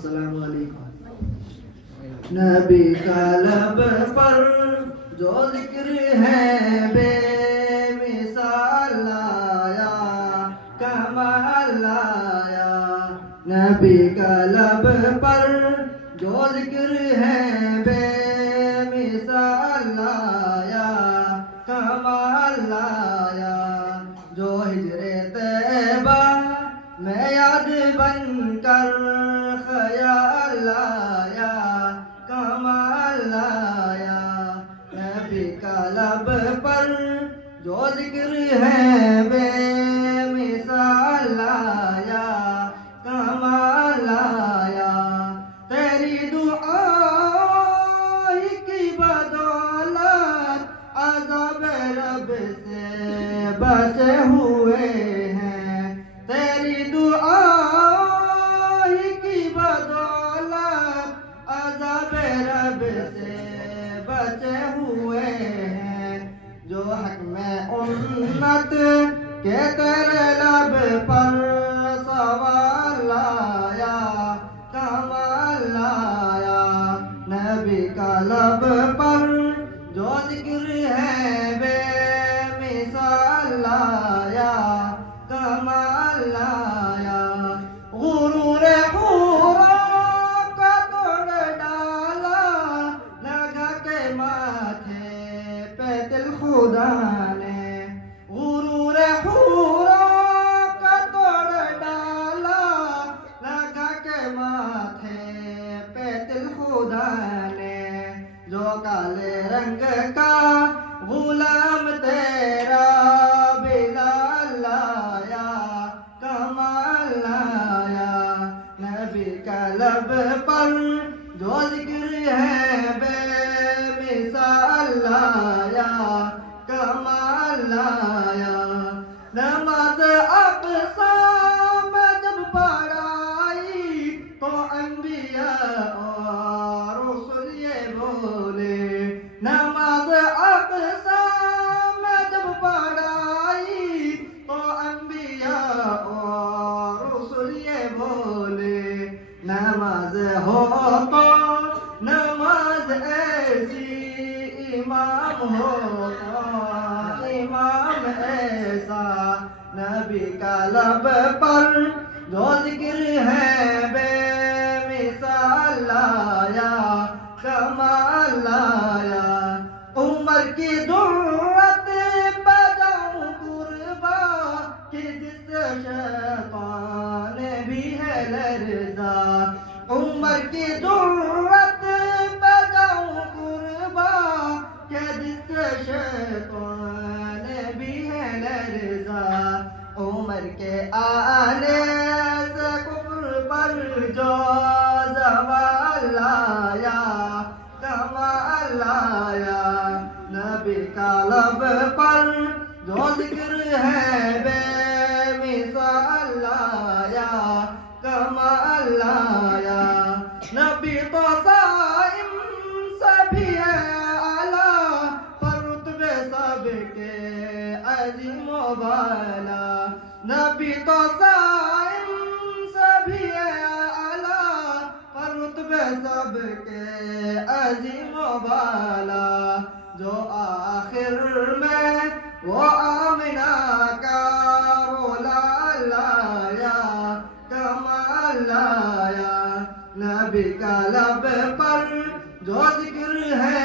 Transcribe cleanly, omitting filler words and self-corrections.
السلام علیکم. نبی کا لب پر جو ذکر ہے بے مثال لایا کمال لایا. نبی کا لب پر جو ذکر ہے بے مثال لایا کمال لایا. جو ہجر طیبہ میں یاد بن کر خیال لایا کمال لایا. نبی کا لب پر جو ذکر ہے بے مثال لایا کمال لایا. تیری دعا کی بدولت عذاب رب سے بچے ہوئے ہیں. تیری دعا کی بدولت عذاب رب سے بچے ہوئے ہیں. جو حق میں امت کے تیرے لب پر سوال لایا کمال لایا. نبی کا لب پر جو ذکر ہے بے مثال لایا کمال لایا. غرور حوروں کا توڑ ڈالا لگا کے ماتھے پہ دل خدا نے. غرور حوروں کا توڑ ڈالا لگا کے ماتھے پہ دل خدا نے. جو کالے رنگ کا غلام تیرا بلال لایا کمال لایا. نبی کا لب پر جو ذکر ہے بے مثال لایا کمال لایا. نماز اقصی میں جب پڑھائی تو انبیاء اور رسول یہ بولے. نماز اقصی میں جب پڑھائی تو انبیاء اور رسول یہ بولے. نماز ہو تو نماز ایسی امام ہو تو امام ایسا. نبی کا لب پر جو ذکر ہے بے مثال لایا کمال لایا. عمر کی ضرورت بجاؤں قربا کہ جس شیطان بھی ہے لرزا. عمر کی ضرورت بجاؤں قربا کہ جس شیطان بھی ہے لرزا. عمر کے آنے سے کفر پر جو زوال لایا کمال لایا. نبی کا لب پر جو ذکر ہے بے مثال لایا کمال لایا. نبی تو صائم سبھی ہے اعلیٰ پر رتبے سب کے عظیم و بالا. نبی تو صائم سبھی ہے اعلیٰ پر رتبے سب کے عظیم و بالا. جو آخر میں وہ آمنہ کا رولا لایا کمال لایا. نبی کا لب پر جو ذکر ہے